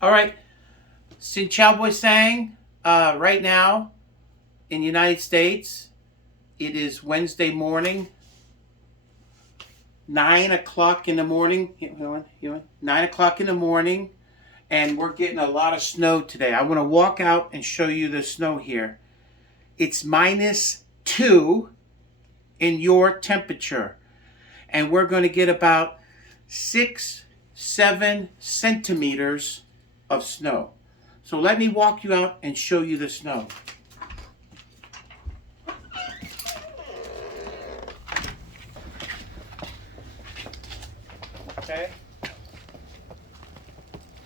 All right. Sin Cowboy sang right now in the United States. It is Wednesday morning, 9 o'clock in the morning. 9 o'clock in the morning, and we're getting a lot of snow today. I want to walk out and show you the snow here. It's -2 in your temperature, and we're going to get about 6-7 centimeters of snow. So let me walk you out and show you the snow. Okay?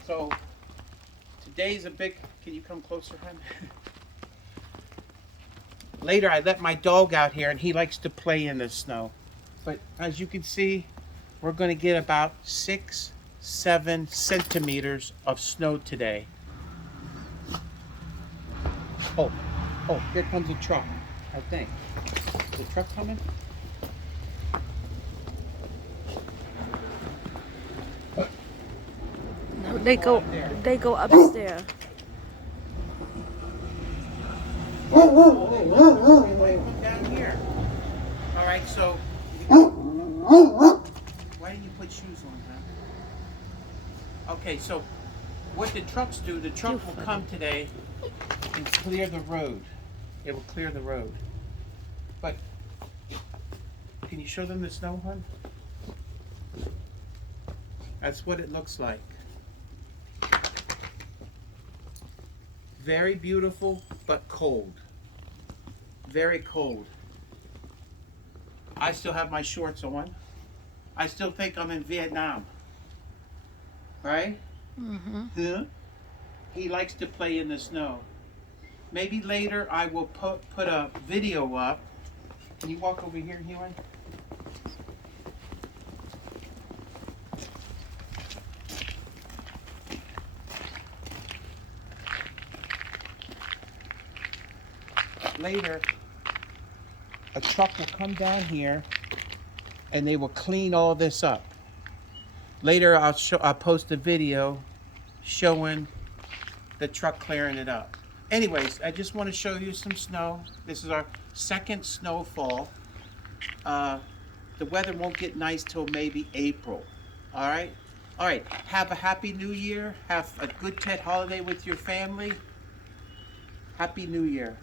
So today's a big, can you come closer, hon? Later I let my dog out here and he likes to play in the snow. But as you can see, we're going to get about 6-7 centimeters of snow today. Oh, here comes a truck, I think. Is the truck coming? No, they go upstairs. Come down here. All right, so why didn't you put shoes on, huh? Okay, so what the trucks do, the truck will come today and clear the road. It will clear the road. But can you show them the snow, hon? That's what it looks like. Very beautiful, but cold. Very cold. I still have my shorts on. I still think I'm in Vietnam. Right? Mm-hmm. Huh? He likes to play in the snow. Maybe later I will put a video up. Can you walk over here, Huey? Later, a truck will come down here and they will clean all this up. Later, I'll post a video showing the truck clearing it up. Anyways, I just want to show you some snow. This is our second snowfall. The weather won't get nice till maybe April. All right? All right. Have a happy new year. Have a good Tet holiday with your family. Happy New Year.